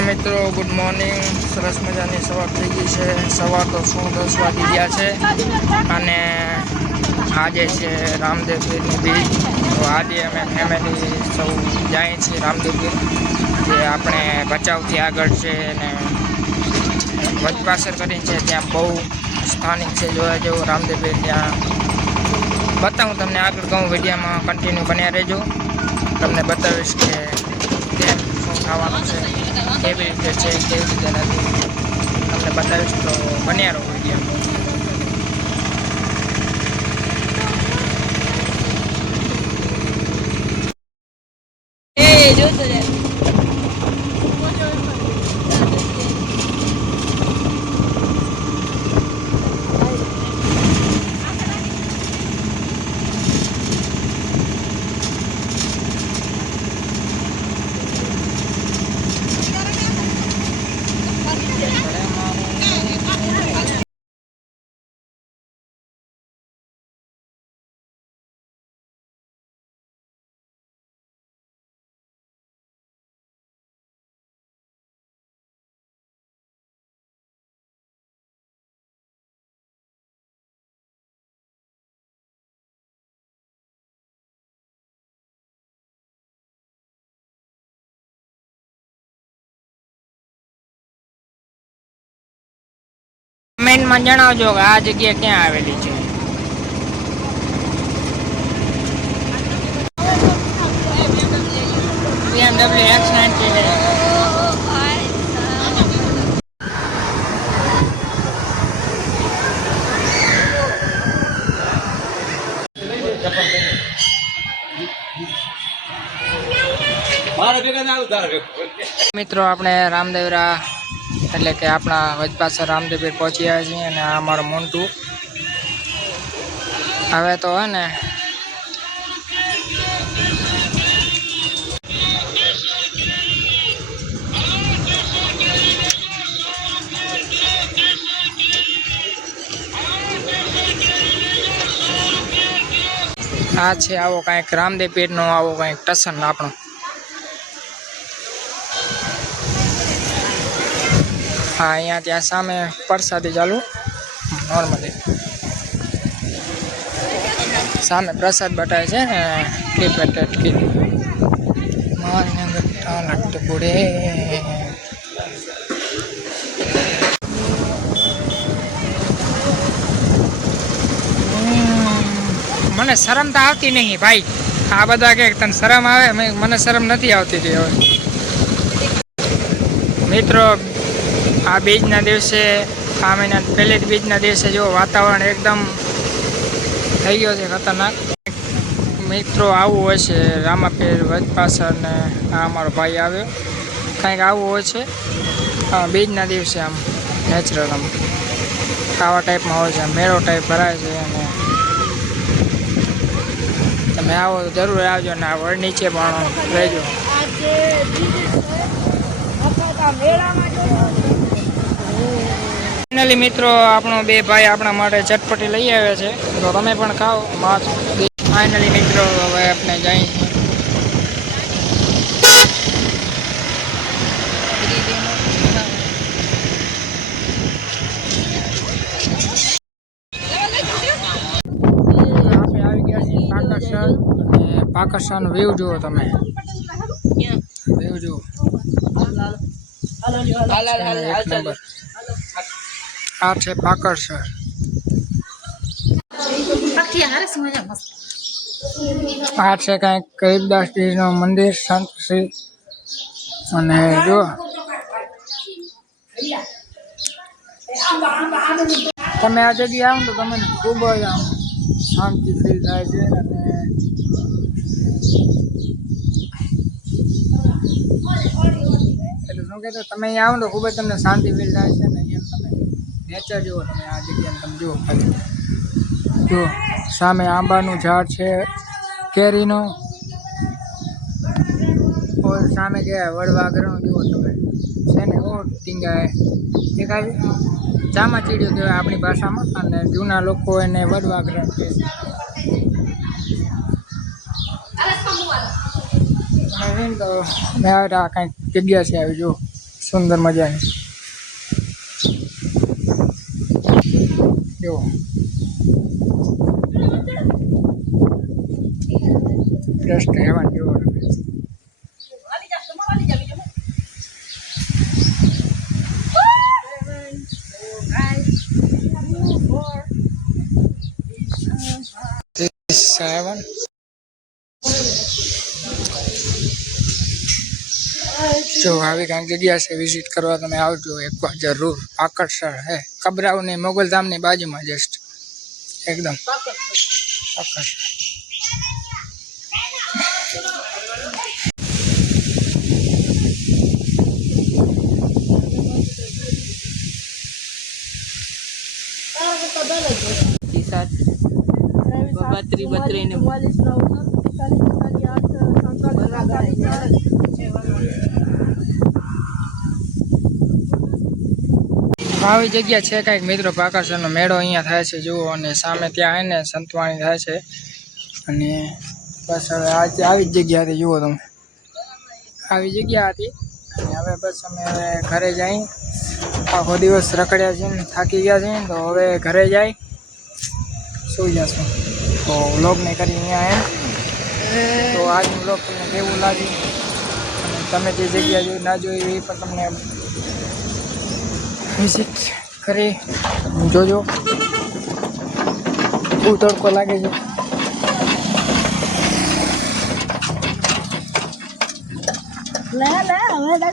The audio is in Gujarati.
મિત્રો ગુડ મોર્નિંગ. સરસ મજાની સવાર થઈ ગઈ છે. સવાર તો 10 વાગી ગયા છે અને આજે છે રામદેવ પીરની બીજ. તો આજે અમે ફેમિલી સૌ જાય છીએ રામદેવ પીર, જે આપણે ભચાઉથી આગળ છે અને વચપાસર કરીને છે. ત્યાં બહુ સ્થાનિક છે જોવા જેવું રામદેવ પીર. ત્યાં બતાવું તમને આગળ કહું, વિડીયોમાં કન્ટિન્યુ બન્યા રહેજો. તમને બતાવીશ કે કેમ શું ખાવાનું છે, કેવી રીતે છે, કેવી રીતે નથી, તમને બતાવીશ. તો બન્યા રહો વિડીયોમાં. કમેન્ટમાં જણાવજો કે આ જગ્યા ક્યાં આવેલી છે. BMW X90 મિત્રો આપણે રામદેવરા એટલે કે આપણા વચપાસર રામદેવપીર પહોંચી આવ્યા છીએ અને આ અમારો મોન્ટુ. હવે તો હે ને આ છે આવો કંઈક રામદેવપીરનો આવો કંઈક ટસન આપણો. હા, અહીંયા ત્યાં સામે પ્રસાદી ચાલુ નોર્મલી સામે પ્રસાદ બતાવે છે ને. બુડે મને શરમ તો આવતી નહીં ભાઈ. આ બધા કે તને શરમ આવે, મને શરમ નથી આવતી હતી. હવે મિત્રો આ બીજના દિવસે, આ મહિના પહેલે જ બીજના દિવસે જો વાતાવરણ એકદમ થઈ ગયો છે ખતરનાક. મિત્રો આવું હોય છે રામાપીર વચપાસર ને આ અમારો ભાઈ આવ્યો. કંઈક આવું હોય છે બીજના દિવસે. આમ નેચરલ આમ આવા ટાઈપમાં હોય છે. મેળો ટાઈપ ભરાય છે અને તમે આવો તો જરૂર આવજો ને આ વડ નીચે પણ રહેજો. ફાઇનલી મિત્રો આપણો બે ભાઈ આપણા માટે ચટપટી લઈ આવ્યા છે, તો તમે પણ ખાઓ. ફાઇનલી મિત્રો હવે આપણે જઈએ પાકરસાનો વ્યૂ જુઓ તમે. વ્યૂ જુઓ એક નંબર. આ છે પાકરસર. આ છે કંઈક ગરીબદાસજીનું મંદિર, સંત શ્રી. અને જો તમે આ જગ્યાએ આવો તો તમને ખૂબ જ આમ શાંતિ ફીલ થાય છે. અને એટલે શું કહેતો, તમે અહીંયા આવો તો ખૂબ જ તમને શાંતિ ફીલ થાય છે. ને અહીંયા તમે નેચર જુઓ. તમે આ જગ્યાને તમે જુઓ ખાલી. જો સામે આંબાનું ઝાડ છે, કેરીનો. સામે કહેવાય વડવાગરનું જુઓ તમે છે ને. ઓ ટીંગાય દેખાય છે. ચામાચીડિયું કહેવાય આપણી ભાષામાં, અને જૂના લોકો એને વડવાગરણ કહે છે. તો મેં કંઈક જગ્યા છે આવી જો. સુંદર મજાની જો જસ્ટ હેવન જેવો હેવન જો આવી કાંઈક જગ્યા છે વિઝિટ કરવા તમે આવજો એકવાર જરૂર આકર્ષણ હે કબરાઉની મોગલધામની બાજુમાં જસ્ટ એકદમ આકર્ષણ આવી જગ્યા છે કાંઈક મિત્રો પાકરસરનો મેળો અહીંયા થાય છે જુઓ અને સામે ત્યાં હે ને સંતવાણી થાય છે અને બસ હવે આજે આવી જ જગ્યા હતી જુઓ તમે આવી જગ્યા હતી અને હવે બસ અમે હવે ઘરે જઈ આખો દિવસ રખડ્યા છીએ ને થાકી ગયા છીએ તો હવે ઘરે જાય સુઈ જશું તો વ્લોગને કરી અહીંયા એમ તો આજનું વ્લોગ તમને કેવું લાગ્યું અને તમે જે જગ્યા જોઈ ના જોઈ એ પણ તમને વિઝિટ કરી જોજો બહુ તડકો લાગે છે